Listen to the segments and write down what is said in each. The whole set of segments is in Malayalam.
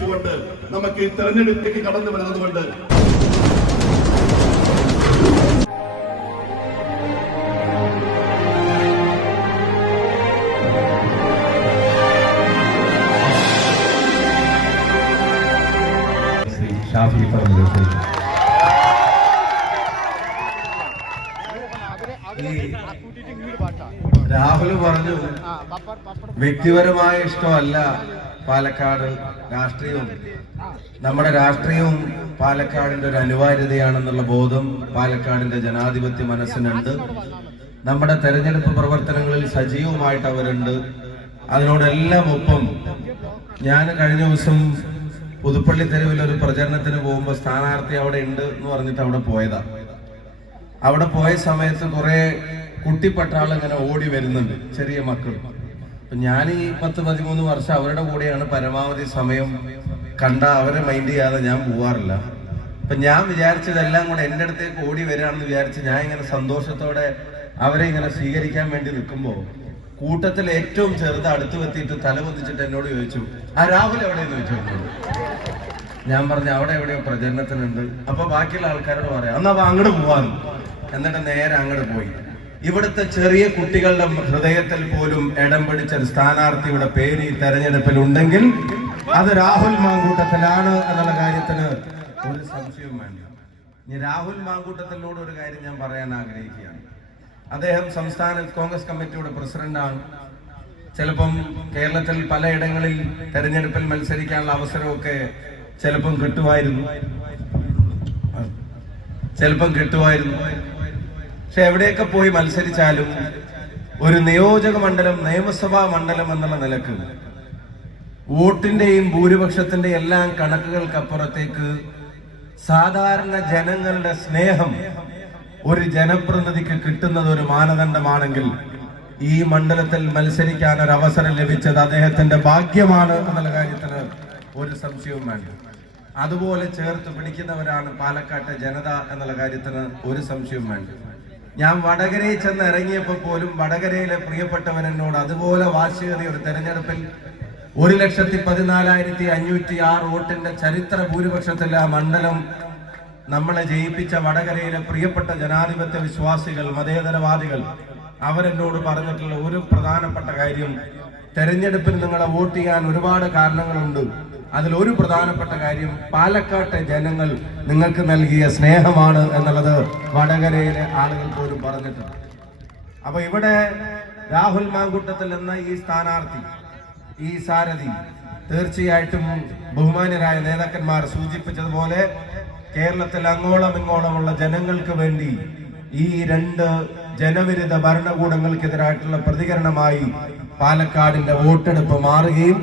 അർപ്പിച്ചുകൊണ്ട് നമുക്ക് ഈ തെരഞ്ഞെടുപ്പിലേക്ക് കടന്നു വരുന്നതുകൊണ്ട് ശ്രീ ഷാഫി രാഹുൽ പറഞ്ഞു വ്യക്തിപരമായ ഇഷ്ടമല്ല. പാലക്കാട് രാഷ്ട്രീയവും. നമ്മുടെ രാഷ്ട്രീയവും പാലക്കാടിന്റെ ഒരു അനിവാര്യതയാണെന്നുള്ള ബോധം പാലക്കാടിന്റെ ജനാധിപത്യ മനസ്സിനുണ്ട്. നമ്മുടെ തെരഞ്ഞെടുപ്പ് പ്രവർത്തനങ്ങളിൽ സജീവമായിട്ട് അവരുണ്ട്. അതിനോടെല്ലാം ഒപ്പം ഞാൻ കഴിഞ്ഞ ദിവസം പുതുപ്പള്ളി തെരുവിൽ ഒരു പ്രചരണത്തിന് പോകുമ്പോൾ സ്ഥാനാർത്ഥി അവിടെ ഉണ്ട് എന്ന് പറഞ്ഞിട്ട് അവിടെ പോയതാ. അവിടെ പോയ സമയത്ത് കുറെ കുട്ടിപ്പട്ടാളം ഇങ്ങനെ ഓടി വരുന്നുണ്ട് ചെറിയ അപ്പൊ ഞാൻ ഈ പത്ത് പതിമൂന്ന് വർഷം അവരുടെ കൂടെയാണ് പരമാവധി സമയം കണ്ട അവരെ മൈൻഡ് ചെയ്യാതെ ഞാൻ പോവാറില്ല. അപ്പൊ ഞാൻ വിചാരിച്ചതെല്ലാം കൂടെ എന്റെ അടുത്തേക്ക് ഓടി വരികയാണെന്ന് വിചാരിച്ച് ഞാൻ ഇങ്ങനെ സന്തോഷത്തോടെ അവരെ ഇങ്ങനെ സ്വീകരിക്കാൻ വേണ്ടി നിൽക്കുമ്പോൾ കൂട്ടത്തിൽ ഏറ്റവും ചെറുത് അടുത്ത് വെത്തിയിട്ട് തല പൊതിച്ചിട്ട് എന്നോട് ചോദിച്ചു ആ രാഹുൽ എവിടെയെന്ന് ചോദിച്ചു ഞാൻ പറഞ്ഞു അവിടെ എവിടെയോ പ്രചരണത്തിനുണ്ട്. അപ്പൊ ബാക്കിയുള്ള ആൾക്കാരോട് പറയാം എന്നാ അങ്ങോട്ട് പോവാന്ന്. എന്നിട്ട് നേരെ അങ്ങോട്ട് പോയി. ഇവിടുത്തെ ചെറിയ കുട്ടികളുടെ ഹൃദയത്തിൽ പോലും ഇടം പിടിച്ച ഒരു സ്ഥാനാർത്ഥിയുടെ പേര് ഈ തെരഞ്ഞെടുപ്പിൽ ഉണ്ടെങ്കിൽ അത് രാഹുൽ മാങ്കൂട്ടത്തിലാണ് എന്നുള്ള കാര്യത്തിന് ഒരു സംശയവും വേണ്ട. ഇനി രാഹുൽ മാങ്കൂട്ടത്തിനോട് ഒരു കാര്യം ഞാൻ പറയാൻ ആഗ്രഹിക്കുകയാണ്. അദ്ദേഹം സംസ്ഥാന കോൺഗ്രസ് കമ്മിറ്റിയുടെ പ്രസിഡന്റാണ്. ചിലപ്പം കേരളത്തിൽ പലയിടങ്ങളിൽ തെരഞ്ഞെടുപ്പിൽ മത്സരിക്കാനുള്ള അവസരമൊക്കെ ചിലപ്പം കിട്ടുമായിരുന്നു. ചിലപ്പം കിട്ടുമായിരുന്നു. പക്ഷെ എവിടെയൊക്കെ പോയി മത്സരിച്ചാലും ഒരു നിയോജക മണ്ഡലം നിയമസഭാ മണ്ഡലം എന്നുള്ള നിലയ്ക്ക് വോട്ടിന്റെയും ഭൂരിപക്ഷത്തിന്റെ എല്ലാം കണക്കുകൾക്കപ്പുറത്തേക്ക് സാധാരണ ജനങ്ങളുടെ സ്നേഹം ഒരു ജനപ്രതിനിധിക്ക് കിട്ടുന്നത് ഒരു മാനദണ്ഡമാണെങ്കിൽ ഈ മണ്ഡലത്തിൽ മത്സരിക്കാൻ ഒരു അവസരം ലഭിച്ചത് അദ്ദേഹത്തിന്റെ ഭാഗ്യമാണ് എന്നുള്ള കാര്യത്തിന് ഒരു സംശയവും വേണ്ട. അതുപോലെ ചേർത്ത് പിടിക്കുന്നവരാണ് പാലക്കാട്ടെ ജനത എന്നുള്ള കാര്യത്തിന് ഒരു സംശയവും വേണ്ട. ഞാൻ വടകരയിൽ ചെന്ന് ഇറങ്ങിയപ്പോൾ പോലും വടകരയിലെ പ്രിയപ്പെട്ടവൻ എന്നോട് അതുപോലെ വാശിയേറിയ ഒരു തെരഞ്ഞെടുപ്പിൽ ഒരു ലക്ഷത്തി പതിനാലായിരത്തി അഞ്ഞൂറ്റി ആറ് വോട്ടിന്റെ ചരിത്ര ഭൂരിപക്ഷത്തിൽ ആ മണ്ഡലം നമ്മളെ ജയിപ്പിച്ച വടകരയിലെ പ്രിയപ്പെട്ട ജനാധിപത്യ വിശ്വാസികൾ മതേതരവാദികൾ അവരെന്നോട് പറഞ്ഞിട്ടുള്ള ഒരു പ്രധാനപ്പെട്ട കാര്യം തെരഞ്ഞെടുപ്പിൽ നിങ്ങളെ വോട്ട് ചെയ്യാൻ ഒരുപാട് കാരണങ്ങളുണ്ട്. അതിൽ ഒരു പ്രധാനപ്പെട്ട കാര്യം പാലക്കാട്ടെ ജനങ്ങൾ നിങ്ങൾക്ക് നൽകിയ സ്നേഹമാണ് എന്നുള്ളത് വടകരയിലെ ആളുകൾ പോലും പറഞ്ഞിട്ടുണ്ട്. അപ്പൊ ഇവിടെ രാഹുൽ മാങ്കുട്ടത്തിൽ എന്ന ഈ സ്ഥാനാർത്ഥി ഈ സാരഥി തീർച്ചയായിട്ടും ബഹുമാനരായ നേതാക്കന്മാർ സൂചിപ്പിച്ചതുപോലെ കേരളത്തിൽ അങ്ങോളം ഇങ്ങോളമുള്ള ജനങ്ങൾക്ക് വേണ്ടി ഈ രണ്ട് ജനവിരുദ്ധ ഭരണകൂടങ്ങൾക്കെതിരായിട്ടുള്ള പ്രതികരണമായി പാലക്കാടിന്റെ വോട്ടെടുപ്പ് മാറുകയും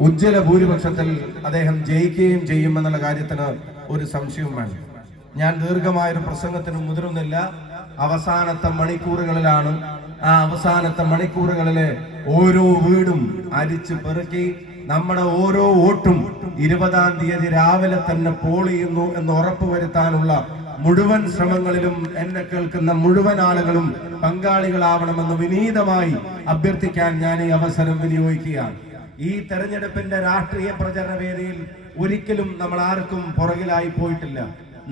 ഉജ്ജ്വല ഭൂരിപക്ഷത്തിൽ അദ്ദേഹം ജയിക്കുകയും ചെയ്യുമെന്നുള്ള കാര്യത്തിന് ഒരു സംശയവും വേണം ഞാൻ ദീർഘമായൊരു പ്രസംഗത്തിന് മുതിരുന്നില്ല അവസാനത്തെ മണിക്കൂറുകളിലാണ് ആ അവസാനത്തെ മണിക്കൂറുകളിലെ ഓരോ വീടും അരിച്ചു പെറുക്കി നമ്മുടെ ഓരോ വോട്ടും ഇരുപതാം തീയതി രാവിലെ തന്നെ പോളിയുന്നു എന്ന് ഉറപ്പുവരുത്താനുള്ള മുഴുവൻ ശ്രമങ്ങളിലും എന്നെ കേൾക്കുന്ന മുഴുവൻ ആളുകളും പങ്കാളികളാവണമെന്ന് വിനീതമായി അഭ്യർത്ഥിക്കാൻ ഞാൻ ഈ അവസരം വിനിയോഗിക്കുകയാണ്. ഈ തെരഞ്ഞെടുപ്പിന്റെ രാഷ്ട്രീയ പ്രചരണ വേദിയിൽ ഒരിക്കലും നമ്മൾ ആർക്കും പുറകിലായി പോയിട്ടില്ല.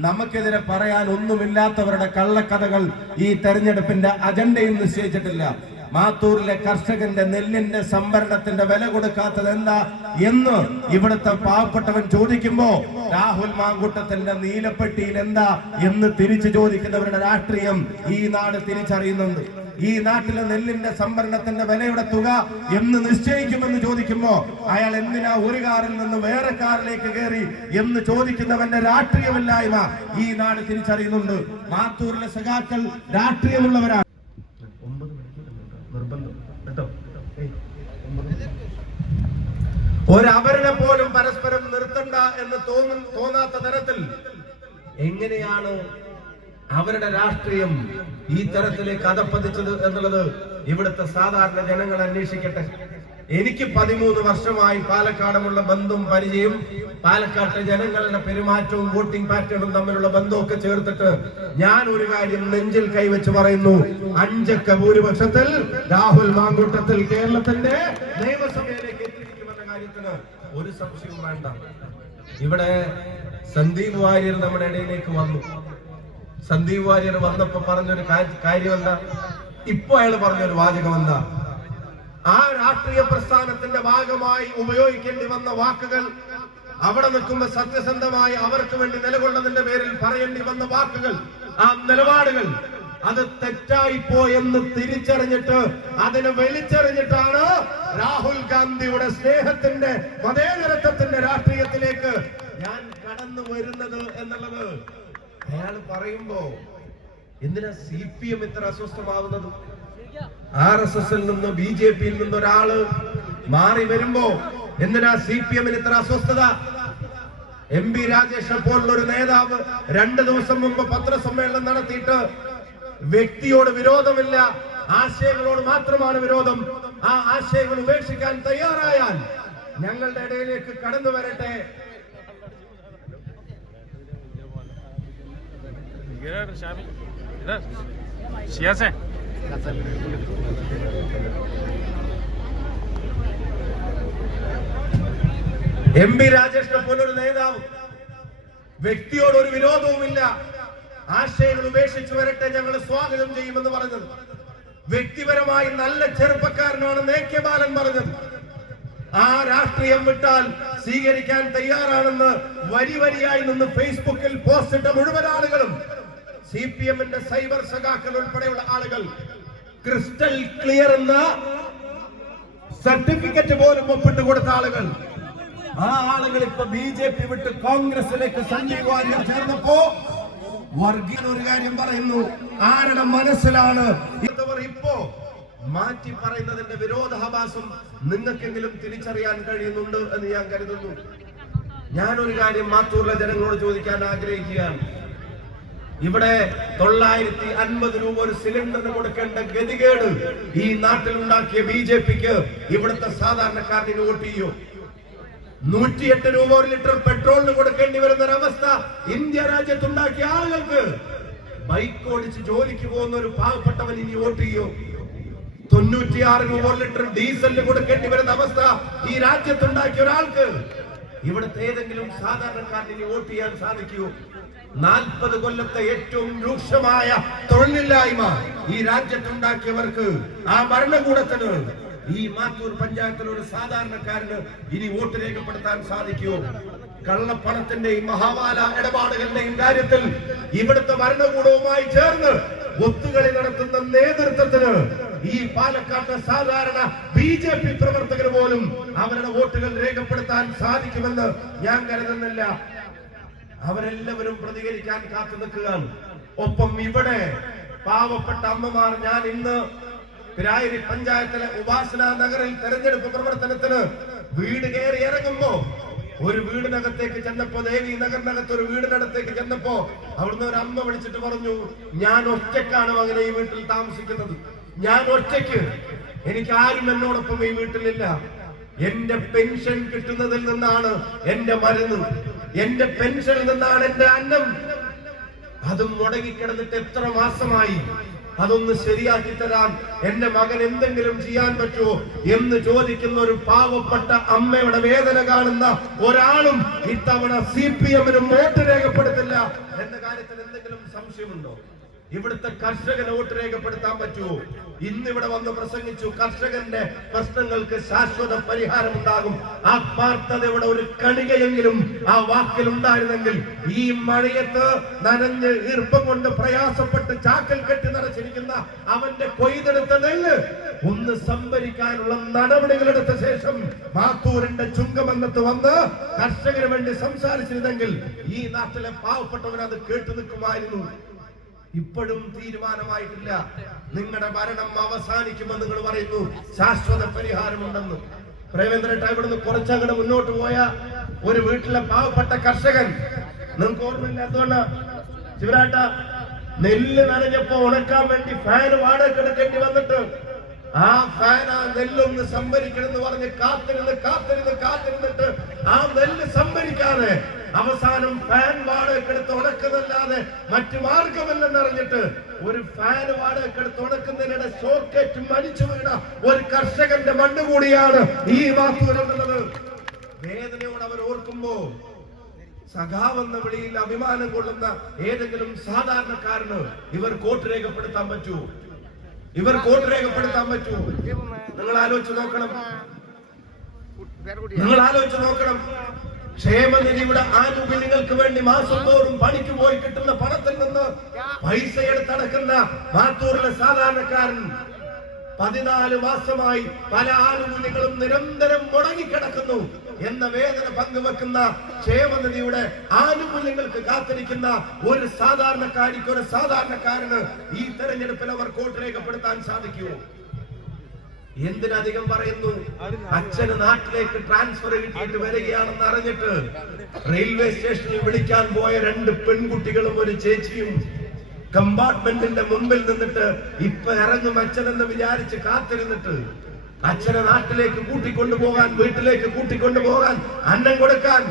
നമുക്കെതിരെ പറയാൻ ഒന്നുമില്ലാത്തവരുടെ കള്ളക്കഥകൾ ഈ തെരഞ്ഞെടുപ്പിന്റെ അജണ്ടയിൽ നിശ്ചയിച്ചിട്ടില്ല. മാത്തൂരിലെ കർഷകന്റെ നെല്ലിന്റെ സംഭരണത്തിന്റെ വില കൊടുക്കാത്തത് എന്താ എന്ന് ഇവിടുത്തെ പാവപ്പെട്ടവൻ ചോദിക്കുമ്പോ രാഹുൽ മാങ്കൂട്ടത്തിന്റെ നീലപ്പെട്ടിയിൽ എന്താ? എന്ന് തിരിച്ചു ചോദിക്കുന്നവരുടെ രാഷ്ട്രീയം ഈ നാട് തിരിച്ചറിയുന്നുണ്ട്. ഈ നാട്ടിലെ നെല്ലിന്റെ സംഭരണത്തിന്റെ വിലയുടെ തുക എന്ന് നിശ്ചയിക്കുമെന്ന് ചോദിക്കുമ്പോ അയാൾ എന്തിനാ ഒരു കാറിൽ നിന്ന് വേറെ കാറിലേക്ക് കയറി? എന്ന് ചോദിക്കുന്നവന്റെ രാഷ്ട്രീയമില്ലായ്മ ഈ നാട് തിരിച്ചറിയുന്നുണ്ട്. മാത്തൂരിലെ സഖാക്കൾ രാഷ്ട്രീയമുള്ളവരാണ് നിർബന്ധം കേട്ടോ ഒരവരുടെ പോലും പരസ്പരം നിർത്തണ്ട എന്ന് തോന്നും തോന്നാത്ത തരത്തിൽ എങ്ങനെയാണ് അവരുടെ രാഷ്ട്രീയം ഈ തരത്തിലേക്ക് അതപ്പതിച്ചത് എന്നുള്ളത് ഇവിടുത്തെ സാധാരണ ജനങ്ങൾ അന്വേഷിക്കട്ടെ. എനിക്ക് പതിമൂന്ന് വർഷമായി പാലക്കാടുമുള്ള ബന്ധവും പരിചയം പാലക്കാട്ടെ ജനങ്ങളുടെ പെരുമാറ്റവും വോട്ടിംഗ് പാറ്റേണും തമ്മിലുള്ള ബന്ധമൊക്കെ ചേർത്തിട്ട് ഞാൻ ഒരു കാര്യം നെഞ്ചിൽ കൈവച്ച് പറയുന്നു. അഞ്ചക്ക ഭൂരിപക്ഷത്തിൽ രാഹുൽ മാങ്കൂട്ടത്തിൽ കേരളത്തിന്റെ നിയമസഭയിലേക്ക് കാര്യത്തിന് ഒരു സംശയവും വേണ്ട. ഇവിടെ സന്ദീപ് വാര്യർ നമ്മുടെ ഇടയിലേക്ക് വന്നു. സന്ദീപ് വാര്യർ വന്നപ്പോ പറഞ്ഞൊരു കാര്യം എന്താ ഇപ്പൊ അയാൾ പറഞ്ഞൊരു വാചകം എന്താ ആ രാഷ്ട്രീയ പ്രസ്ഥാനത്തിന്റെ ഭാഗമായി ഉപയോഗിക്കേണ്ടി വന്ന വാക്കുകൾ അവിടെ നിൽക്കുമ്പോ സത്യസന്ധമായി അവർക്ക് വേണ്ടി നിലകൊള്ളതിന്റെ പേരിൽ പറയേണ്ടി വന്ന വാക്കുകൾ ആ നിലപാടുകൾ അത് തെറ്റായി പോയെന്ന് തിരിച്ചറിഞ്ഞിട്ട് അതിനെ വലിച്ചെറിഞ്ഞിട്ടാണ് രാഹുൽ ഗാന്ധിയുടെ സ്നേഹത്തിന്റെ മതേതരത്വത്തിന്റെ രാഷ്ട്രീയത്തിലേക്ക് ഞാൻ കടന്നു വരുന്നത് എന്നുള്ളത്. അയാൾ പറയുമ്പോ എന്തിനാ സി പി എം ഇത്ര അസ്വസ്ഥമാവുന്നത്? ആർ എസ് എസിൽ നിന്ന് ബി ജെ പിയിൽ നിന്ന് ഒരാൾ മാറി വരുമ്പോ എന്തിനാ സി പി എമ്മിന് ഇത്ര അസ്വസ്ഥത? എം പി രാജേഷ് പോലുള്ള ഒരു നേതാവ് രണ്ട് ദിവസം മുമ്പ് പത്രസമ്മേളനം നടത്തിയിട്ട് വ്യക്തിയോട് വിരോധമില്ല. ആശയങ്ങളോട് മാത്രമാണ് വിരോധം. ആ ആശയങ്ങൾ ഉപേക്ഷിക്കാൻ തയ്യാറായാൽ ഞങ്ങളുടെ ഇടയിലേക്ക് കടന്നു വരട്ടെ. എം പി രാജേഷിനെ പോലൊരു നേതാവ് വ്യക്തിയോടൊരു വിരോധവുമില്ല. ആശയങ്ങൾ ഉപേക്ഷിച്ചു വരട്ടെ ഞങ്ങൾ സ്വാഗതം ചെയ്യുമെന്ന് പറഞ്ഞത്. വ്യക്തിപരമായി നല്ല ചെറുപ്പക്കാരനാണ് നേക്യബാലൻ പറഞ്ഞത്. ആ രാഷ്ട്രീയം വിട്ടാൽ സ്വീകരിക്കാൻ തയ്യാറാണെന്ന് വരി വരിയായി നിന്ന് ഫേസ്ബുക്കിൽ പോസ്റ്റ് ഇട്ട മുഴുവൻ ആളുകളും സി പി എമ്മിന്റെ സൈബർ സഖാക്കൾ ഉൾപ്പെടെയുള്ള ആളുകൾ ക്രിസ്റ്റൽ ക്ലിയർ എന്ന സർട്ടിഫിക്കറ്റ് പോലും ഒപ്പിട്ട് കൊടുത്ത ആളുകൾ. ആ ആളുകൾ ഇപ്പൊ ബി ജെ പി വിട്ട് കോൺഗ്രസിലേക്ക് സഞ്ജീവ് വാര്യർ ചേർന്നപ്പോ വർഗീയ ഒരു കാര്യം പറയുന്നു. ആരുടെ മനസ്സിലാണ് ഇപ്പോ മാറ്റി പറയുന്നതിന്റെ വിരോധാഭാസം നിങ്ങൾക്കെങ്കിലും തിരിച്ചറിയാൻ കഴിയുന്നുണ്ട് എന്ന് ഞാൻ കരുതുന്നു. ഞാനൊരു കാര്യം മാത്തൂറിലെ ജനങ്ങളോട് ചോദിക്കാൻ ആഗ്രഹിക്കുകയാണ്. ഇവിടെ തൊള്ളായിരത്തി അൻപത് രൂപ ഒരു സിലിണ്ടറിന് കൊടുക്കേണ്ട ഗതികേട് ഈ നാട്ടിലുണ്ടാക്കിയ ബി ജെ പിക്ക് ഇവിടുത്തെ സാധാരണക്കാരനെ വോട്ട് ചെയ്യൂ? നൂറ്റിയെട്ട് രൂപ ഒരു ലിറ്റർ പെട്രോളിന് കൊടുക്കേണ്ടി വരുന്ന ഒരവസ്ഥ ഇന്ത്യ രാജ്യത്തുണ്ടാക്കിയ ആളുകൾക്ക്. ബൈക്ക് ഓടിച്ച് ജോലിക്ക് പോകുന്ന ഒരു പാവപ്പെട്ടവൻ ഇനി വോട്ട് ചെയ്യോ? തൊണ്ണൂറ്റിയാറ് രൂപ ഒരു ലിറ്റർ ഡീസലിന് കൊടുക്കേണ്ടി വരുന്ന അവസ്ഥ ഈ രാജ്യത്തുണ്ടാക്കിയ ഒരാൾക്ക്. ഇവിടുത്തെ ഏതെങ്കിലും സാധാരണക്കാരന് ഇനി വോട്ട് ചെയ്യാൻ സാധിക്കൂ? നാൽപ്പത് കൊല്ലത്തെ ഏറ്റവും രൂക്ഷമായ തൊഴിലില്ലായ്മ ഈ രാജ്യത്തുണ്ടാക്കിയവർക്ക് ആ ഭരണകൂടത്തിന്. ഈ മാത്തൂർ പഞ്ചായത്തിലെ ഒരു സാധാരണക്കാരന് ഇനി വോട്ട് രേഖപ്പെടുത്താൻ സാധിക്കുമോ? കള്ളപ്പണത്തിന്റെയും മഹാമാല ഇടപാടുകളുടെയും കാര്യത്തിൽ ഇവിടുത്തെ ഭരണകൂടവുമായി ചേർന്ന് ഒത്തുകളി നടത്തുന്ന നേതൃത്വത്തിന് ഈ പാലക്കാട്ടെ സാധാരണ ബി ജെ പി പ്രവർത്തകർ പോലും അവരുടെ വോട്ടുകൾ രേഖപ്പെടുത്താൻ സാധിക്കുമെന്ന് ഞാൻ കരുതുന്നില്ല. അവരെല്ലാവരും പ്രതികരിക്കാൻ കാത്തു നിൽക്കുകയാണ് ഒപ്പം ഇവിടെ പാവപ്പെട്ട അമ്മമാർ ഞാൻ ഇന്ന് പിരായിരി പഞ്ചായത്തിലെ ഉപാസന നഗറിൽ തെരഞ്ഞെടുപ്പ് പ്രവർത്തനത്തിന് വീട് കയറി ഇറങ്ങുമ്പോ ഒരു വീടിനകത്തേക്ക് ചെന്നപ്പോ ദേവി നഗറിനകത്ത് ഒരു വീടിനടുത്തേക്ക് ചെന്നപ്പോ അവിടുന്ന് ഒരു അമ്മ വിളിച്ചിട്ട് പറഞ്ഞു ഞാൻ ഒറ്റക്കാണ് മകനെ ഈ വീട്ടിൽ താമസിക്കുന്നത്. ഞാൻ ഒറ്റയ്ക്ക്. എനിക്ക് ആരും എന്നോടൊപ്പം ഈ വീട്ടിലില്ല. എന്റെ പെൻഷൻ കിട്ടുന്നതിൽ നിന്നാണ് എന്റെ മരുന്ന്. എന്റെ പെൻഷനിൽ നിന്നാണ് എന്റെ അന്നം. അതും മുടങ്ങിക്കിടന്നിട്ട് എത്ര മാസമായി അതൊന്ന് ശരിയാക്കി തരാൻ എന്റെ മകൻ എന്തെങ്കിലും ചെയ്യാൻ പറ്റുമോ എന്ന് ചോദിക്കുന്ന ഒരു പാവപ്പെട്ട അമ്മയുടെ വേദന കാണുന്ന ഒരാളും ഇത്തവണ സി പി എമ്മിനും വോട്ട് രേഖപ്പെടുത്തില്ല എന്ന കാര്യത്തിൽ എന്തെങ്കിലും സംശയമുണ്ടോ? ഇവിടുത്തെ കർഷകന് വോട്ട് രേഖപ്പെടുത്താൻ പറ്റുമോ? ഇന്ന് ഇവിടെ വന്ന് പ്രസംഗിച്ചു. കർഷകന്റെ പ്രശ്നങ്ങൾക്ക് ശാശ്വത പരിഹാരം ഉണ്ടാകും ആത്മാർത്ഥതയുടെ ഒരു കണികയെങ്കിലും ആ വാക്കിൽ ഉണ്ടായിരുന്നെങ്കിൽ ഈ മഴയത്ത് നനഞ്ഞ് ഈർപ്പം കൊണ്ട് പ്രയാസപ്പെട്ട് ചാക്കൽ കെട്ടി നിറച്ചിരിക്കുന്ന അവന്റെ കൊയ്തെടുത്ത നെല്ല് ഒന്ന് സംഭരിക്കാനുള്ള നടപടികൾ എടുത്ത ശേഷം മാത്തൂരിന്റെ ചുങ്കമംഗത്ത് വന്ന് കർഷകന് വേണ്ടി സംസാരിച്ചിരുന്നെങ്കിൽ ഈ നാട്ടിലെ പാവപ്പെട്ടവൻ അത് കേട്ടു നിൽക്കുമായിരുന്നു. ഇപ്പോഴും തീരുമാനമായിട്ടില്ല. നിങ്ങളുടെ മരണം അവസാനിക്കുമെന്ന് നിങ്ങൾ പറയുന്നു. ശാശ്വത പരിഹാരമുണ്ടെന്ന്. പ്രേമേന്ദ്രട്ട ഇവിടുന്ന് കുറച്ചങ്ങട് മുന്നോട്ട് പോയ ഒരു വീട്ടിലെ പാവപ്പെട്ട കർഷകൻ. നിങ്ങൾക്ക് ഓർമ്മയില്ലാത്തതുകൊണ്ട് ശിവരാട്ട നെല്ല് നനഞ്ഞപ്പോ ഉണക്കാൻ വേണ്ടി ഫാൻ വാടക എടുക്കേണ്ടി വന്നിട്ട് ആ ഫാൻ ആ നെല്ലൊന്ന് സംഭരിക്കണം എന്ന് പറഞ്ഞ് കാത്തിരുന്ന് കാത്തിരുന്ന് കാത്തിരുന്നിട്ട് ആ നെല്ല് സംഭരിക്കാതെ അവസാനം ഫാൻ വാടക എടുത്ത് ഉണക്കുന്നല്ലാതെ മറ്റു മാർഗമല്ലെന്നറിഞ്ഞിട്ട് ഒരു ഫാൻ വാടക എടുത്ത് ഉണക്കുന്നതിനിടെ സോക്കറ്റ് മരിച്ചു വീണ ഒരു കർഷകന്റെ മണ്ണ് കൂടിയാണ് ഈ വാക്ക് വരുന്നത് വേദനയോട് അവർ ഓർക്കുമ്പോ സഖാവെന്ന വിളിയിൽ അഭിമാനം കൊള്ളുന്ന ഏതെങ്കിലും സാധാരണക്കാരന് ഇവർ കോട്ട് രേഖപ്പെടുത്താൻ പറ്റൂ? ഇവർ കോട്ട് രേഖപ്പെടുത്താൻ പറ്റൂ? നിങ്ങൾ ആലോചിച്ച് നോക്കണം. നിങ്ങൾ ആലോചിച്ച് നോക്കണം. ക്ഷേമനിധിയുടെ ആനുകൂല്യങ്ങൾക്ക് വേണ്ടി മാസം തോറും പണിക്ക് പോയി കിട്ടുന്ന പണത്തിൽ നിന്ന് പൈസ എടുത്തടക്കുന്ന മാത്തൂരിലെ സാധാരണക്കാരൻ പതിനാല് മാസമായി പല ആനുകൂല്യങ്ങളും നിരന്തരം മുടങ്ങിക്കിടക്കുന്നു എന്ന വേദന പങ്കുവെക്കുന്ന ക്ഷേമനിധിയുടെ ആനുകൂല്യങ്ങൾക്ക് കാത്തിരിക്കുന്ന ഒരു സാധാരണക്കാരിക്ക് ഒരു സാധാരണക്കാരന് ഈ തെരഞ്ഞെടുപ്പിൽ അവർ കോട്ട് രേഖപ്പെടുത്താൻ സാധിക്കുമോ? എന്തിനധികം പറയുന്നു? അച്ഛന് നാട്ടിലേക്ക് ട്രാൻസ്ഫർ കിട്ടിയിട്ട് വരികയാണെന്ന് അറിഞ്ഞിട്ട് റെയിൽവേ സ്റ്റേഷനിൽ വിളിക്കാൻ പോയ രണ്ട് പെൺകുട്ടികളും ഒരു ചേച്ചിയും കമ്പാർട്ട്മെന്റിന്റെ മുമ്പിൽ നിന്നിട്ട് ഇപ്പൊ ഇറങ്ങും അച്ഛനെന്ന് വിചാരിച്ച് കാത്തിരുന്നിട്ട് അച്ഛനെ നാട്ടിലേക്ക് കൂട്ടിക്കൊണ്ടുപോകാൻ വീട്ടിലേക്ക് കൂട്ടിക്കൊണ്ടുപോകാൻ അന്നം കൊടുക്കാൻ.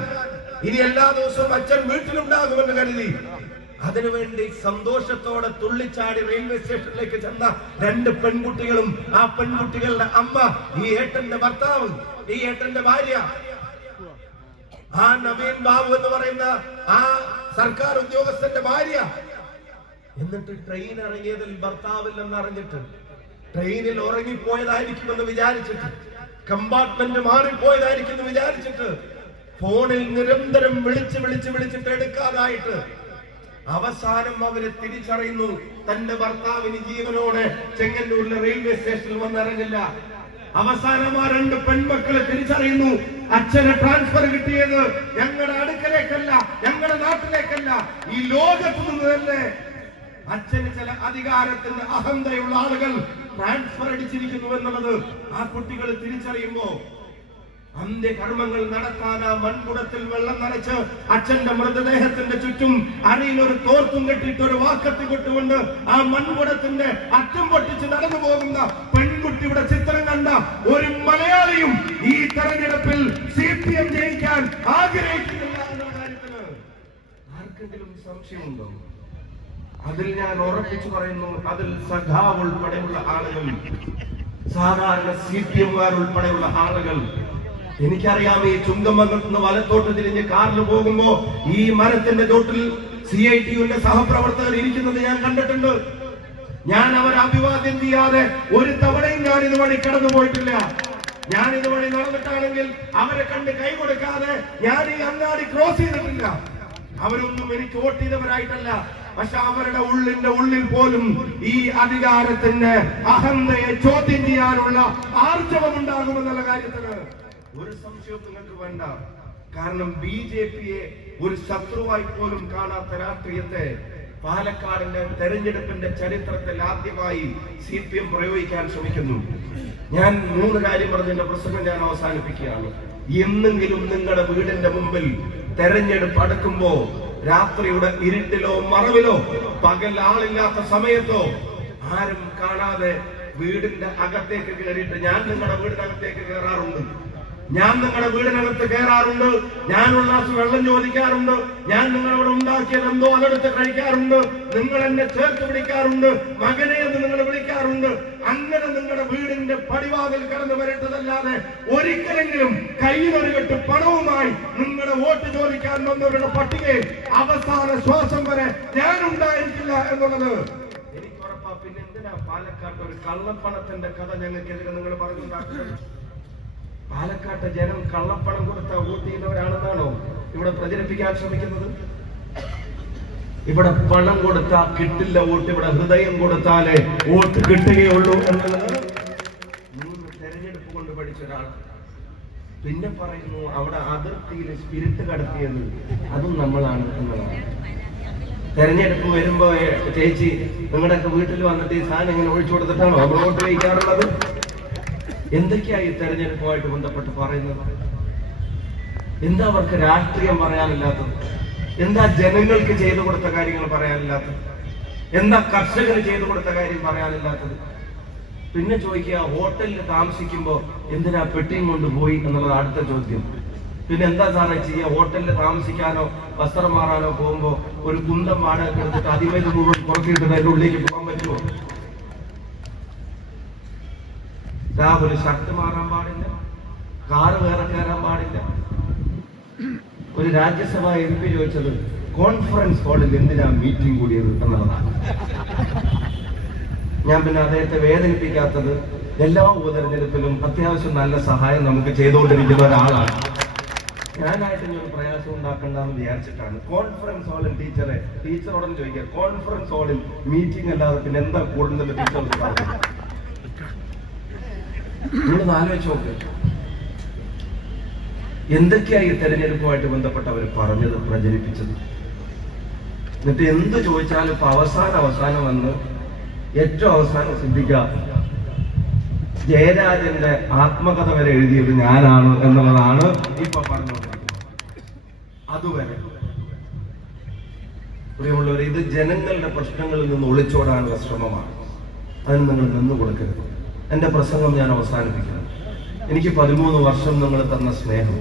ഇനി എല്ലാ ദിവസവും അച്ഛൻ വീട്ടിലുണ്ടാകുമെന്ന് കരുതി. അതിനുവേണ്ടി സന്തോഷത്തോടെ തുള്ളിച്ചാടി റെയിൽവേ സ്റ്റേഷനിലേക്ക് ചെന്ന രണ്ട് പെൺകുട്ടികളും ആ പെൺകുട്ടികളുടെ അമ്മ ഈ ഏട്ടന്റെ ഭർത്താവ് ഈ ഏട്ടന്റെ ഭാര്യ. ആ നവീൻ ബാബു എന്ന് പറയുന്ന ആ സർക്കാർ ഉദ്യോഗസ്ഥന്റെ ഭാര്യ. എന്നിട്ട് ട്രെയിൻ ഇറങ്ങിയതിൽ ഭർത്താവില്ലെന്ന് അറിഞ്ഞിട്ട് ട്രെയിനിൽ ഉറങ്ങിപ്പോയതായിരിക്കുമെന്ന് വിചാരിച്ചിട്ട് കമ്പാർട്ട്മെന്റ് മാറിപ്പോയതായിരിക്കും എന്ന് വിചാരിച്ചിട്ട് ഫോണിൽ നിരന്തരം വിളിച്ച് വിളിച്ച് വിളിച്ചിട്ട് എടുക്കാതായിട്ട് അവസാനം അവർ തിരിച്ചറിയുന്നു. തന്റെ ഭർത്താവിന് ജീവനോടെ ചെങ്ങന്നൂരിലെ റെയിൽവേ സ്റ്റേഷനിൽ വന്നിറങ്ങില്ല. അവസാനം ആ രണ്ട് പെൺമക്കളെ തിരിച്ചറിയുന്നു. അച്ഛന് ട്രാൻസ്ഫർ കിട്ടിയത് ഞങ്ങളുടെ അടുക്കലേക്കല്ല ഞങ്ങളുടെ നാട്ടിലേക്കല്ല ഈ ലോകത്തു നിന്ന് തന്നെ അച്ഛന് ചില അധികാരത്തിന്റെ അഹന്തയുള്ള ആളുകൾ ട്രാൻസ്ഫർ അടിച്ചിരിക്കുന്നു എന്നുള്ളത് ആ കുട്ടികൾ തിരിച്ചറിയുമ്പോ അന്ത്യകർമ്മങ്ങൾ നടത്താൻ ആ മൺകുടത്തിൽ വെള്ളം നനച്ച് അച്ഛന്റെ മൃതദേഹത്തിന്റെ ചുറ്റും അരയിൽ ഒരു തോർത്തും കെട്ടിട്ട് ഒരു വാക്കത്തി കൊട്ടുകൊണ്ട് ആ മൺകുടത്തിന്റെ അറ്റം പൊട്ടിച്ച് നടന്നു പോകുന്ന പെൺകുട്ടിയുടെ ചിത്രം കണ്ട ഒരു മലയാളിയും ഈ തെരഞ്ഞെടുപ്പിൽ സി പി എം ജയിക്കാൻ ആഗ്രഹിക്കുന്നില്ല സംശയമുണ്ടോ? അതിൽ ഞാൻ ഉറപ്പിച്ചു പറയുന്നു അതിൽ സഖാവ് ഉൾപ്പെടെയുള്ള ആളുകൾ സാധാരണ സി പി എംകാർ ഉൾപ്പെടെയുള്ള ആളുകൾ എനിക്കറിയാം ഈ ചുങ്കം വന്നിട്ടുന്ന വലത്തോട്ട് തിരിഞ്ഞ് കാറിൽ പോകുമ്പോ ഈ മരത്തിന്റെ ചോട്ടിൽ സി ഐ ടിയുടെ സഹപ്രവർത്തകർ ഇരിക്കുന്നത് ഞാൻ കണ്ടിട്ടുണ്ട്. ഞാൻ അവരെ അഭിവാദ്യം ചെയ്യാതെ ഒരു തവണയും ഞാൻ ഇതുവഴി കടന്നു പോയിട്ടില്ല. ഞാൻ ഇതുവഴി നടന്നിട്ടാണെങ്കിൽ അവരെ കണ്ട് കൈ കൊടുക്കാതെ ഞാൻ ഈ അങ്ങാടി ക്രോസ് ചെയ്തിട്ടില്ല. അവരൊന്നും എനിക്ക് വോട്ട് ചെയ്തവരായിട്ടല്ല. പക്ഷെ അവരുടെ ഉള്ളിന്റെ ഉള്ളിൽ പോലും ഈ അധികാരത്തിന്റെ അഹന്തയെ ചോദ്യം ചെയ്യാനുള്ള ആർജവം ഉണ്ടാകുമെന്നുള്ള കാര്യത്തിന് ഒരു സംശയവും നിങ്ങൾക്ക് വേണ്ട. കാരണം ബി ജെ പിയെ ഒരു ശത്രുവായി പോലും കാണാത്ത രാഷ്ട്രീയത്തെ പാലക്കാടിന്റെ തെരഞ്ഞെടുപ്പിന്റെ ചരിത്രത്തിൽ ആദ്യമായി സി പി എം പ്രയോഗിക്കാൻ ശ്രമിക്കുന്നു. ഞാൻ മൂന്ന് കാര്യം പറഞ്ഞതിന്റെ പ്രസംഗം ഞാൻ അവസാനിപ്പിക്കുകയാണ്. എന്നെങ്കിലും നിങ്ങളുടെ വീടിന്റെ മുമ്പിൽ തെരഞ്ഞെടുപ്പ് അടുക്കുമ്പോ രാത്രിയുടെ ഇരുട്ടിലോ മറവിലോ പകൽ ആളില്ലാത്ത സമയത്തോ ആരും കാണാതെ വീടിന്റെ അകത്തേക്ക് കയറിയിട്ട് ഞാൻ നിങ്ങളുടെ വീടിനകത്തേക്ക് കയറാറുണ്ട്. ഞാൻ നിങ്ങളുടെ വീടിനകത്ത് കയറാറുണ്ട്. ഞാൻ ഗ്ലാസ് വെള്ളം ചോദിക്കാറുണ്ട്. ഞാൻ നിങ്ങളവിടെ ഉണ്ടാക്കിയത് എന്തോ അതെടുത്ത് കഴിക്കാറുണ്ട്. നിങ്ങൾ എന്നെ ചേർത്ത് പിടിക്കാറുണ്ട്. മകനെ എന്ന് നിങ്ങൾ വിളിക്കാറുണ്ട്. അങ്ങനെ നിങ്ങളുടെ വീടിന്റെ പടിവാതിൽ കടന്നു വരേണ്ടതല്ലാതെ ഒരിക്കലെങ്കിലും കയ്യിലൊരു കെട്ട് പണവുമായി നിങ്ങളുടെ വോട്ട് ചോദിക്കാൻ വന്നവരുടെ പട്ടികയിൽ അവസാന ശ്വാസം വരെ ഞാൻ ഉണ്ടായിരിക്കില്ല എന്നുള്ളത്. എനിക്ക് ഉറപ്പാ പിന്നെ എന്തിനാ പാലക്കാട്ട് ഒരു കള്ളപ്പണത്തിന്റെ കഥ ഞങ്ങൾക്കെതിരെ നിങ്ങൾ പറഞ്ഞുണ്ടാക്കുന്നത്? പാലക്കാട്ടെ ജനം കള്ളപ്പണം കൊടുത്ത വോട്ട് ചെയ്യുന്നവരാണെന്നാണോ ഇവിടെ പ്രചരിപ്പിക്കാൻ ശ്രമിക്കുന്നത്? ഇവിടെ പണം കൊടുത്താൽ കിട്ടില്ല വോട്ട് ഇവിടെ ഹൃദയം കൊടുത്താലേ വോട്ട് കിട്ടുകയുള്ളൂ എന്നുള്ളത് മൂന്ന് തെരഞ്ഞെടുപ്പ് കൊണ്ട് പഠിച്ച ഒരാൾ. പിന്നെ പറയുന്നു അവിടെ അതിർത്തിയിൽ സ്പിരിറ്റ് കടത്തിയത് അതും നമ്മളാണ് എന്നുള്ളതാണ് തെരഞ്ഞെടുപ്പ് വരുമ്പോ ചേച്ചി നിങ്ങളുടെയൊക്കെ വീട്ടിൽ വന്നിട്ട് ഈ സാധനം ഇങ്ങനെ ഒഴിച്ചു കൊടുത്തിട്ടാണോ? നമ്മൾ വോട്ട് എന്തൊക്കെയാ ഈ തെരഞ്ഞെടുപ്പുമായിട്ട് ബന്ധപ്പെട്ട് പറയുന്നത്? എന്താ അവർക്ക് രാഷ്ട്രീയം പറയാനില്ലാത്തത്? എന്താ ജനങ്ങൾക്ക് ചെയ്തു കൊടുത്ത കാര്യങ്ങൾ പറയാനില്ലാത്തത്? എന്താ കർഷകന് ചെയ്തു കൊടുത്ത കാര്യം പറയാനില്ലാത്തത്? പിന്നെ ചോദിക്കുക ഹോട്ടലിൽ താമസിക്കുമ്പോ എന്തിനാ പെട്ടിയും കൊണ്ട് പോയി എന്നുള്ളത് അടുത്ത ചോദ്യം. പിന്നെ എന്താ സാറേ ചെയ്യുക? ഹോട്ടലിൽ താമസിക്കാനോ വസ്ത്രം മാറാനോ പോകുമ്പോ ഒരു കുന്തം വാടക എടുത്തിട്ട് അതിമേത് മുഴുവൻ പുറത്തിട്ട് അതിന്റെ ഉള്ളിലേക്ക് പോകാൻ രാഹുൽ ഷർട്ട് മാറാൻ പാടില്ല കാറ് വേറെ കയറാൻ പാടില്ല. ഒരു രാജ്യസഭ എം പി ചോദിച്ചത് കോൺഫറൻസ് ഹാളിൽ എന്തിനാ മീറ്റിംഗ് കൂടിയത്? എന്നുള്ളതാണ്. ഞാൻ പിന്നെ അദ്ദേഹത്തെ വേദനിപ്പിക്കാത്തത് എല്ലാ ഉപതെരഞ്ഞെടുപ്പിലും അത്യാവശ്യം നല്ല സഹായം നമുക്ക് ചെയ്തുകൊണ്ടിരിക്കുന്ന ഒരാളാണ്. ഞാനായിട്ട് ഇനി ഒരു പ്രയാസം ഉണ്ടാക്കണ്ടെന്ന് വിചാരിച്ചിട്ടാണ്. കോൺഫറൻസ് ഹാളിൽ ടീച്ചറെ ടീച്ചറോടൊന്ന് ചോദിക്കുക കോൺഫറൻസ് ഹാളിൽ മീറ്റിംഗ് അല്ലാതെ പിന്നെ എന്താ കൂടുതൽ ടീച്ചർ നിങ്ങളൊന്ന് ആലോചിച്ച് നോക്ക്. എന്തൊക്കെയായി തെരഞ്ഞെടുപ്പുമായിട്ട് ബന്ധപ്പെട്ട് അവർ പറഞ്ഞത് പ്രചരിപ്പിച്ചത്? എന്നിട്ട് എന്ത് ചോദിച്ചാലും ഇപ്പൊ അവസാനം അവസാനം വന്ന് ഏറ്റവും അവസാനം ശ്രദ്ധിക്കുക ജയരാജന്റെ ആത്മകഥ വരെ എഴുതിയത് ഞാനാണ് എന്നുള്ളതാണ് ഇപ്പൊ പറഞ്ഞുകൊണ്ടിരിക്കുന്നത്. അതുവരെ. പ്രിയമുള്ളവർ ഇത് ജനങ്ങളുടെ പ്രശ്നങ്ങളിൽ നിന്ന് ഒളിച്ചോടാനുള്ള ശ്രമമാണ്. അതിന് നിങ്ങൾ നിന്ന് കൊടുക്കരുത്. എന്റെ പ്രസംഗം ഞാൻ അവസാനിപ്പിക്കുന്നു. എനിക്ക് പതിമൂന്ന് വർഷം നിങ്ങൾ തന്ന സ്നേഹം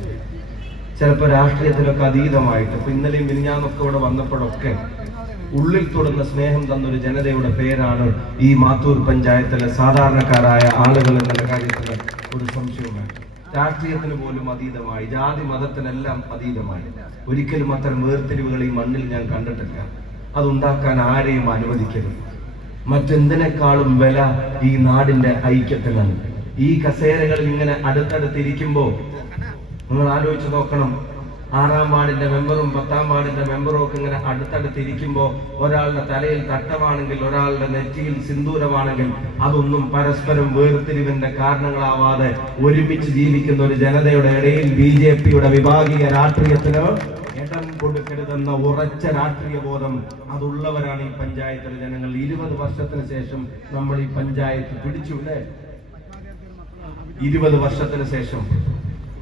ചിലപ്പോൾ രാഷ്ട്രീയത്തിലൊക്കെ അതീതമായിട്ട് ഇപ്പൊ ഇന്നലെയും മിനിഞ്ഞാന്നൊക്കെ ഇവിടെ വന്നപ്പോഴൊക്കെ ഉള്ളിൽ തൊടുന്ന സ്നേഹം തന്നൊരു ജനതയുടെ പേരാണ് ഈ മാത്തൂർ പഞ്ചായത്തിലെ സാധാരണക്കാരായ ആളുകൾ എന്നുള്ള കാര്യത്തിൽ ഒരു സംശയവും വേണ്ട രാഷ്ട്രീയത്തിന് പോലും അതീതമായി ജാതി മതത്തിനെല്ലാം അതീതമായി. ഒരിക്കലും അത്തരം വേർതിരിവുകൾ ഈ മണ്ണിൽ ഞാൻ കണ്ടിട്ടില്ല. അതുണ്ടാക്കാൻ ആരെയും അനുവദിക്കരുത്. മറ്റെന്തിനേക്കാളും വില ഈ നാടിന്റെ ഐക്യത്തിനാണ്? ഈ കസേരകളിൽ ഇങ്ങനെ അടുത്തടുത്തിരിക്കുമ്പോ നിങ്ങൾ ആലോചിച്ച് നോക്കണം. ആറാം വാർഡിന്റെ മെമ്പറും പത്താം വാർഡിന്റെ മെമ്പറും ഒക്കെ ഇങ്ങനെ അടുത്തടുത്ത് ഇരിക്കുമ്പോൾ ഒരാളുടെ തലയിൽ തട്ടമാണെങ്കിൽ ഒരാളുടെ നെറ്റിയിൽ സിന്ദൂരമാണെങ്കിൽ അതൊന്നും പരസ്പരം വേർതിരിവിന്റെ കാരണങ്ങളാവാതെ ഒരുമിച്ച് ജീവിക്കുന്ന ഒരു ജനതയുടെ ഇടയിൽ ബി ജെ പിയുടെ വിഭാഗീയ രാഷ്ട്രീയത്തിന് ഇടം കൊടുക്കരുതെന്ന ഉറച്ച രാഷ്ട്രീയ ബോധം അതുള്ളവരാണ് ഈ പഞ്ചായത്തിലെ ജനങ്ങൾ. ഇരുപത് വർഷത്തിന് ശേഷം നമ്മൾ ഈ പഞ്ചായത്ത് പിടിച്ചുണ്ട്. ഇരുപത് വർഷത്തിന് ശേഷം.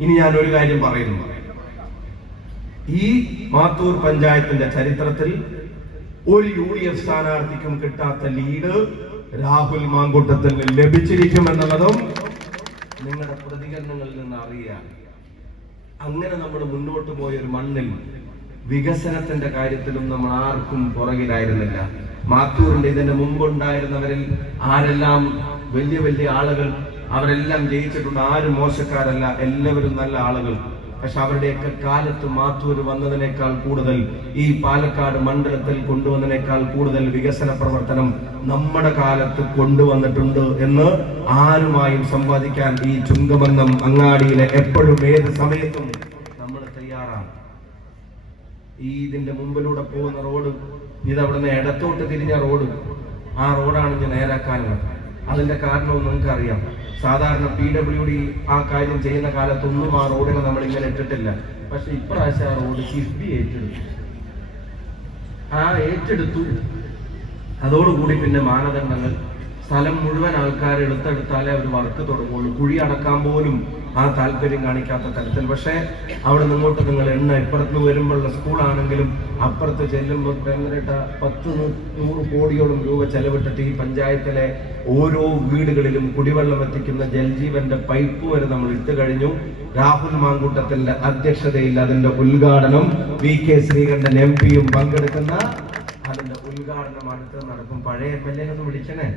ഇനി ഞാൻ ഒരു കാര്യം പറയുന്നു. ഈ മാത്തൂർ പഞ്ചായത്തിന്റെ ചരിത്രത്തിൽ ഒരു യു ഡി എഫ് സ്ഥാനാർത്ഥിക്കും കിട്ടാത്ത ലീഡ് രാഹുൽ മാങ്കൂട്ടത്തിന് ലഭിച്ചിരിക്കും എന്നുള്ളതും നിങ്ങളുടെ പ്രതികരണങ്ങളിൽ നിന്ന് അറിയാം അങ്ങനെ നമ്മൾ മുന്നോട്ട് പോയ ഒരു മണ്ണിൽ വികസനത്തിന്റെ കാര്യത്തിലും നമ്മൾ ആർക്കും പുറകിലായിരുന്നില്ല. മാത്തൂറിന്റെ ഇതിന്റെ മുമ്പുണ്ടായിരുന്നവരിൽ ആരെല്ലാം വലിയ വലിയ ആളുകൾ അവരെല്ലാം ജയിച്ചിട്ടുണ്ട്. ആരും മോശക്കാരല്ല എല്ലാവരും നല്ല ആളുകൾ. പക്ഷെ അവരുടെയൊക്കെ കാലത്ത് മാത്തൂർ വന്നതിനേക്കാൾ കൂടുതൽ ഈ പാലക്കാട് മണ്ഡലത്തിൽ കൊണ്ടുവന്നതിനേക്കാൾ കൂടുതൽ വികസന പ്രവർത്തനം നമ്മുടെ കാലത്ത് കൊണ്ടുവന്നിട്ടുണ്ട് എന്ന് ആരുമായും സംവാദിക്കാൻ ഈ ചുങ്കബന്ധം അങ്ങാടിയിലെ എപ്പോഴും ഏത് സമയത്തും ഈ ഇതിന്റെ മുമ്പിലൂടെ പോകുന്ന റോഡ് ഇത് അവിടുന്ന് ഇടത്തോട്ട് തിരിഞ്ഞ റോഡ്. ആ റോഡാണ് ഇത് നേരാക്കാനുള്ളത്. അതിന്റെ കാരണവും നിങ്ങൾക്ക് അറിയാം സാധാരണ പി ഡബ്ല്യു ഡി ആ കാര്യം ചെയ്യുന്ന കാലത്തൊന്നും ആ റോഡിനെ നമ്മൾ ഇങ്ങനെ ഇട്ടിട്ടില്ല. പക്ഷെ ഇപ്രാവശ്യം ആ റോഡ് കിഫ്ബി ഏറ്റെടുത്തു. ആ ഏറ്റെടുത്തു. അതോടുകൂടി പിന്നെ മാനദണ്ഡങ്ങൾ. സ്ഥലം മുഴുവൻ ആൾക്കാർ എടുത്തെടുത്താലേ അവർ വർക്ക് തുടങ്ങുള്ളൂ. കുഴി അടക്കാൻ പോലും ആ താല്പര്യം കാണിക്കാത്ത തരത്തിൽ. പക്ഷേ അവിടെ നിങ്ങോട്ട് നിങ്ങൾ എണ്ണ ഇപ്പുറത്ത് വരുമ്പോഴുള്ള സ്കൂളാണെങ്കിലും അപ്പുറത്ത് ചെല്ലുമ്പോൾ ഭയങ്കരമായിട്ട് പത്ത് നൂറ് കോടിയോളം രൂപ ചെലവിട്ടിട്ട് ഈ പഞ്ചായത്തിലെ ഓരോ വീടുകളിലും കുടിവെള്ളം എത്തിക്കുന്ന ജൽജീവന്റെ പൈപ്പ് വരെ നമ്മൾ ഇട്ട് കഴിഞ്ഞു. രാഹുൽ മാങ്കൂട്ടത്തിന്റെ അധ്യക്ഷതയിൽ അതിന്റെ ഉദ്ഘാടനം വി കെ ശ്രീകണ്ഠൻ എം പിയും പങ്കെടുക്കുന്ന അതിന്റെ ഉദ്ഘാടനം അടുത്ത് നടക്കും. പഴയ എം എൽ എ ഒന്ന് വിളിക്കണേ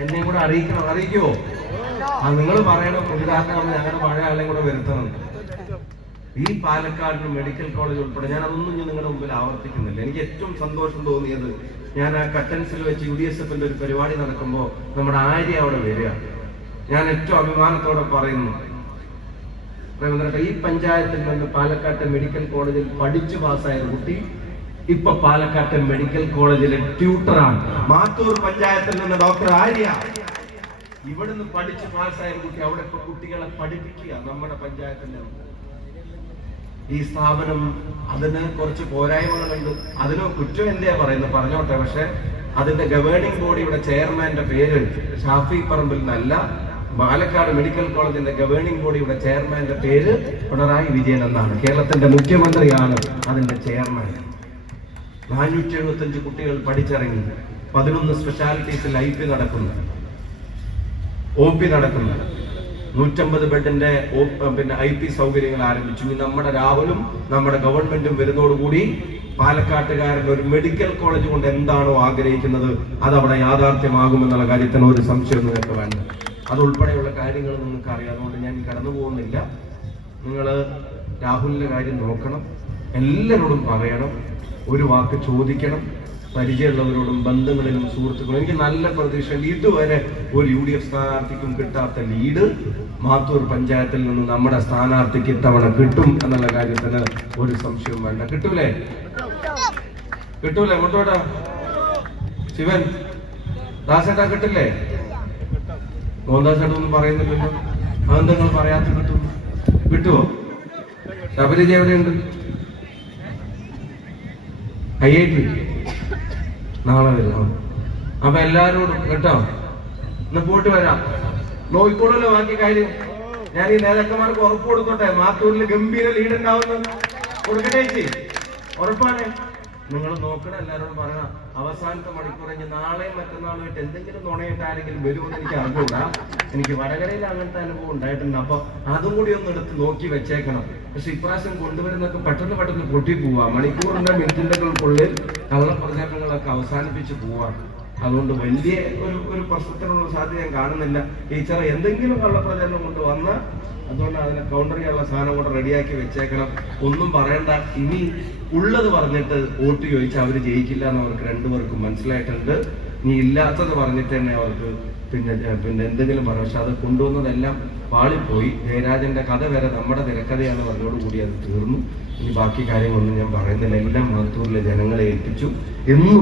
എന്നെ കൂടെ അറിയിക്കണം അറിയിക്കോ ആ നിങ്ങൾ പറയണം പുതിയതാക്കണം ഞങ്ങളുടെ പഴയ ആളെയും കൂടെ വരുത്തണം. ഈ പാലക്കാടിന് മെഡിക്കൽ കോളേജ് ഉൾപ്പെടെ ഞാൻ അതൊന്നും ഞാൻ നിങ്ങളുടെ മുമ്പിൽ ആവർത്തിക്കുന്നില്ല. എനിക്ക് ഏറ്റവും സന്തോഷം തോന്നിയത് ഞാൻ ആ കട്ടൻസിൽ വെച്ച് യു ഡി എസ് എഫിന്റെ ഒരു പരിപാടി നടക്കുമ്പോൾ നമ്മുടെ ആര്യ അവിടെ വരിക. ഞാൻ ഏറ്റവും അഭിമാനത്തോടെ പറയുന്നു ഈ പഞ്ചായത്തിൽ നിന്ന് പാലക്കാട്ടെ മെഡിക്കൽ കോളേജിൽ പഠിച്ചു പാസ്സായ കുട്ടി ഇപ്പൊ പാലക്കാട്ടെ മെഡിക്കൽ കോളേജിലെ ട്യൂട്ടറാണ്. മാത്തൂർ പഞ്ചായത്തിൽ നിന്ന് ഡോക്ടർ ആര്യ. ഇവിടുന്ന് പഠിച്ച് പാസ്സായ കുട്ടി അവിടെ ഇപ്പൊ കുട്ടികളെ പഠിപ്പിക്കുക നമ്മുടെ പഞ്ചായത്തിന്റെ ഈ സ്ഥാപനം അതിന് കുറച്ച് പോരായ്മകളുണ്ട്. അതിന് കുറ്റം എന്തെയാ പറയുന്നത്? പറഞ്ഞോട്ടെ പക്ഷെ അതിന്റെ ഗവേണിംഗ് ബോഡിയുടെ ചെയർമാന്റെ പേര് ഷാഫി പറമ്പിൽ നല്ല പാലക്കാട് മെഡിക്കൽ കോളേജിന്റെ ഗവേണിംഗ് ബോഡിയുടെ ചെയർമാന്റെ പേര് പിണറായി വിജയൻ എന്നാണ്. കേരളത്തിന്റെ മുഖ്യമന്ത്രിയാണ് അതിന്റെ ചെയർമാൻ. നാനൂറ്റി എഴുപത്തി കുട്ടികൾ പഠിച്ചിറങ്ങി പതിനൊന്ന് സ്പെഷ്യാലിറ്റീസിൽ ഐ പി നടക്കുന്നു. ഒ പി നടക്കുന്നു. നൂറ്റമ്പത് ബെഡിന്റെ പിന്നെ ഐ പി സൗകര്യങ്ങൾ ആരംഭിച്ചു. ഇനി നമ്മുടെ രാഹുലും നമ്മുടെ ഗവൺമെന്റും വരുന്നതോടുകൂടി പാലക്കാട്ടുകാരുടെ ഒരു മെഡിക്കൽ കോളേജ് കൊണ്ട് എന്താണോ ആഗ്രഹിക്കുന്നത് അത് അവിടെ യാഥാർത്ഥ്യമാകുമെന്നുള്ള കാര്യത്തിന് ഒരു സംശയം നിങ്ങൾക്ക് വേണ്ട. അതുൾപ്പെടെയുള്ള കാര്യങ്ങൾ നിങ്ങൾക്ക് അറിയാം. അതുകൊണ്ട് ഞാൻ കടന്നു പോകുന്നില്ല. നിങ്ങൾ രാഹുലിന്റെ കാര്യം നോക്കണം. എല്ലാവരോടും പറയണം. ഒരു വാക്ക് ചോദിക്കണം പരിചയമുള്ളവരോടും ബന്ധങ്ങളിലും സുഹൃത്തുക്കളും. എനിക്ക് നല്ല പ്രതീക്ഷയുണ്ട്. ഇതുവരെ ഒരു യു ഡി എഫ് സ്ഥാനാർത്ഥിക്കും കിട്ടാത്ത ലീഡ് മാത്തൂർ പഞ്ചായത്തിൽ നിന്ന് നമ്മുടെ സ്ഥാനാർത്ഥിക്ക് ഇത്തവണ കിട്ടും എന്നുള്ള കാര്യത്തിന് ഒരു സംശയവും വേണ്ട. കിട്ടൂലേ? കിട്ടൂലേ? മുട്ടോട്ടാ ശിവൻ ദാസേട്ടാ കിട്ടില്ലേ? മോഹൻദാസേട്ട ഒന്നും പറയുന്നില്ലല്ലോ. അതെന്താ നിങ്ങൾ പറയാത്ത കിട്ടും കിട്ടുമോ ശബരിജ എവിടെയുണ്ട്? ഐ ഐ ടി നാളെ വരും. അപ്പൊ എല്ലാരോടും കേട്ടോ ഇന്ന് പോയിട്ട് വരാം. നോക്കിക്കോളൂല്ലോ ബാക്കി കാര്യം? ഞാൻ ഈ നേതാക്കന്മാർക്ക് ഉറപ്പ് കൊടുത്തോട്ടെ? മാത്തൂരിൽ ഗംഭീര ലീഡ് ഉണ്ടാവുന്നു കൊടുക്കട്ടെ ചേച്ചി. ഉറപ്പാണ്. നിങ്ങൾ നോക്കണം എല്ലാവരോടും പറയണം. അവസാനത്തെ കഴിഞ്ഞ് നാളെയും മറ്റന്നാളുമായിട്ട് എന്തെങ്കിലും നുണയിട്ട് ആരെങ്കിലും വരുമെന്ന് എനിക്ക് അറിഞ്ഞൂടാ എനിക്ക് വടകരയിൽ അങ്ങനത്തെ അനുഭവം ഉണ്ടായിട്ടുണ്ട്. അപ്പൊ അതും കൂടി ഒന്ന് എടുത്ത് നോക്കി വെച്ചേക്കണം. പക്ഷെ ഇപ്രാവശ്യം കൊണ്ടുവരുന്നൊക്കെ പെട്ടെന്ന് പെട്ടെന്ന് പൊട്ടി പോവാ മണിക്കൂറിന്റെ മിനിറ്റിന്റെ ഉള്ളിൽ കള്ളപ്രചാരണങ്ങളൊക്കെ അവസാനിപ്പിച്ച് പോവാണ് അതുകൊണ്ട് വലിയ ഒരു ഒരു പ്രശ്നത്തിനുള്ള സാധ്യത ഞാൻ കാണുന്നില്ല. ടീച്ചർ എന്തെങ്കിലും കള്ളപ്രചരണം കൊണ്ട് വന്ന അതുകൊണ്ട് അതിനെ കൗണ്ടർ ചെയ്യാനുള്ള സാധനം കൂടെ റെഡിയാക്കി വെച്ചേക്കണം. ഒന്നും പറയണ്ട. ഇനി ഉള്ളത് പറഞ്ഞിട്ട് വോട്ട് ചോദിച്ചാൽ അവർ ജയിക്കില്ല എന്ന് അവർക്ക് രണ്ടുപേർക്കും മനസ്സിലായിട്ടുണ്ട്. ഇനി ഇല്ലാത്തത് പറഞ്ഞിട്ട് തന്നെ അവർക്ക് പിന്നെ പിന്നെ എന്തെങ്കിലും പറയാം. പക്ഷെ അത് കൊണ്ടുവന്നതെല്ലാം പാളിപ്പോയി. ജയരാജന്റെ കഥ വരെ നമ്മുടെ തിരക്കഥയാണ് പറഞ്ഞോടുകൂടി അത് തീർന്നു. ഇനി ബാക്കി കാര്യങ്ങളൊന്നും ഞാൻ പറയുന്നില്ല. എല്ലാം മലത്തൂരിലെ ജനങ്ങളെ ഏൽപ്പിച്ചു. എന്നും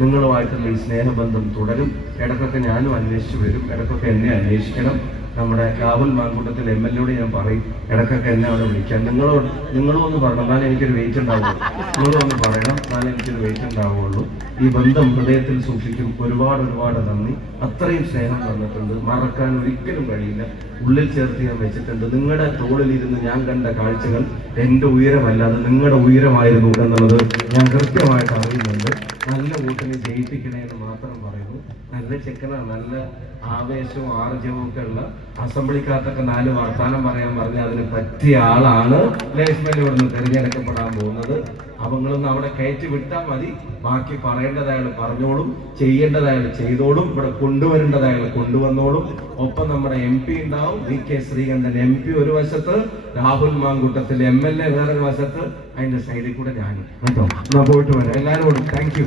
നിങ്ങളുമായിട്ടുള്ള ഈ സ്നേഹബന്ധം തുടരും. ഇടക്കൊക്കെ ഞാനും അന്വേഷിച്ചു വരും. ഇടക്കൊക്കെ എന്നെ അന്വേഷിക്കണം. നമ്മുടെ രാഹുൽ മാങ്കൂട്ടത്തിൽ എം എൽ എയോട് ഞാൻ പറയും ഇടക്കൊക്കെ എന്നെ അവിടെ വിളിക്കാം നിങ്ങളോട് നിങ്ങളും ഒന്ന് പറയണം. എന്നാലും എനിക്കൊരു വെയിറ്റ് ഉണ്ടാവുള്ളൂ. നിങ്ങളും ഒന്ന് പറയണം. എന്നാലും എനിക്കൊരു വെയിറ്റ് ഉണ്ടാവുള്ളൂ. ഈ ബന്ധം ഹൃദയത്തിൽ സൂക്ഷിക്കും. ഒരുപാട് ഒരുപാട് നന്ദി. അത്രയും സ്നേഹം തന്നിട്ടുണ്ട്. മറക്കാൻ ഒരിക്കലും കഴിയില്ല. ഉള്ളിൽ ചേർത്ത് ഞാൻ വെച്ചിട്ടുണ്ട്. നിങ്ങളുടെ തോളിലിരുന്ന് ഞാൻ കണ്ട കാഴ്ചകൾ എന്റെ ഉയരമല്ലാതെ നിങ്ങളുടെ ഉയരമായിരുന്നു എന്നുള്ളത് ഞാൻ കൃത്യമായിട്ട് അറിയുന്നുണ്ട്. നല്ല വോട്ടിനെ ജയിപ്പിക്കണേ എന്ന് മാത്രം പറയുന്നു നല്ല ചെക്കനാണ് നല്ല ആവേശവും ആർജവും ഒക്കെ ഉള്ള അസംബ്ലിക്കകത്തൊക്കെ നാല് വർത്താനം പറയാൻ പറഞ്ഞ അതിന് പറ്റിയ ആളാണ് ലേശ്മൽ ഇവിടുന്ന് തിരഞ്ഞെടുക്കപ്പെടാൻ പോകുന്നത്. അപ്പൊ നിങ്ങളൊന്ന് അവിടെ കയറ്റി വിട്ടാൽ മതി. ബാക്കി പറയേണ്ടതായാലും പറഞ്ഞോളും ചെയ്യേണ്ടതായാലും ചെയ്തോളും ഇവിടെ കൊണ്ടുവരേണ്ടതായാലും കൊണ്ടുവന്നോളും. ഒപ്പം നമ്മുടെ എം പി ഉണ്ടാവും V K Sreekandan M P ഒരു വശത്ത് Rahul Mamkootathil M L A വേറൊരു വശത്ത്. അതിന്റെ സൈഡിൽ കൂടെ ഞാനും. കേട്ടോ? എന്നാ പോയിട്ട് വരാം. എല്ലാവരോടും താങ്ക്